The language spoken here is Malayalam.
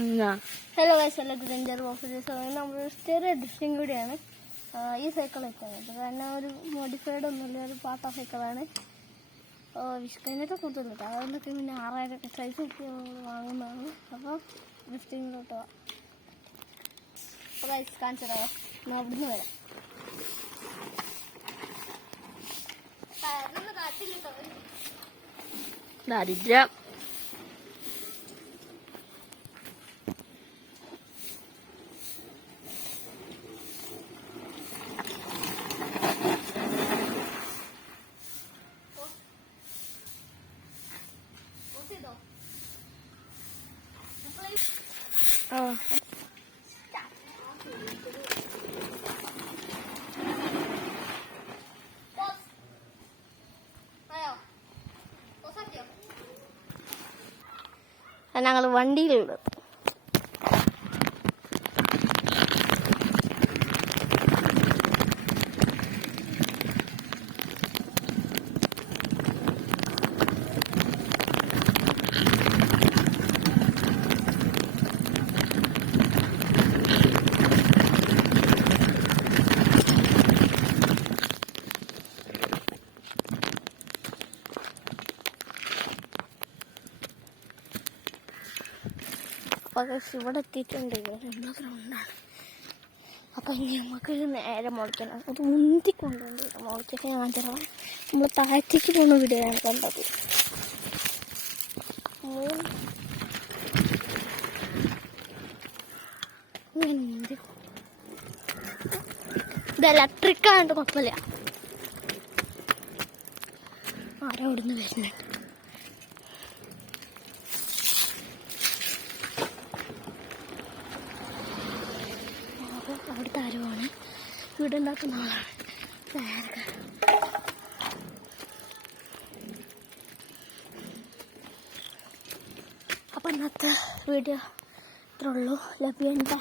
ഹലോ ഗൈസ്, എല്ലാവർക്കും ഡേഞ്ചർ ഓഫീസ്. നമ്മളൊരു ചെറിയ ഡ്രിഫ്റ്റിംഗ് കൂടിയാണ് ഈ സൈക്കിൾ വെക്കുന്നത്. കാരണം ഒരു മോഡിഫൈഡ് ഒന്നുമില്ല, ഒരു പാട്ട സൈക്കിളാണ്. വിഷ്കഴിഞ്ഞിട്ട് കൊടുത്തില്ല, അതുകൊണ്ടൊക്കെ പിന്നെ 6000 സൈസ് കിട്ടി വാങ്ങുന്നതാണ്. അപ്പോൾ ഡ്രിഫ്റ്റിങ്ങിലോട്ട് പോവാം. അപ്പോൾ ഗൈസ് കാണിച്ചതോ അവിടുന്ന് വരാം. ദാരിദ്ര്യം ഞങ്ങൾ വണ്ടിയിലുണ്ട്. അപ്പോൾ ഇവിടെ എത്തിയിട്ടുണ്ട്. നമ്മളെ ഗ്രൗണ്ടാണ്. അപ്പം ഇനി നമുക്ക് നേരെ മുളയ്ക്കണം. അത് മുന്തിക്കൊണ്ടുണ്ട്. മുളച്ചൊക്കെ ഞാൻ തരാം. നമ്മൾ താഴത്തേക്ക് പോകുന്ന വീഡിയോയാണ് കണ്ടത്. ഇത് ഇലക്ട്രിക്കായിട്ട് കുഴപ്പമില്ല. ആരോ ഇവിടുന്ന് വരുന്നുണ്ട്. അവിടുത്തെ ആരുമാണ് വീട് ഉണ്ടാക്കുന്ന ആളാണ്. അപ്പം ഇന്നത്തെ വീഡിയോ ഇത്രേ ഉള്ളൂ. ലഭ്യത.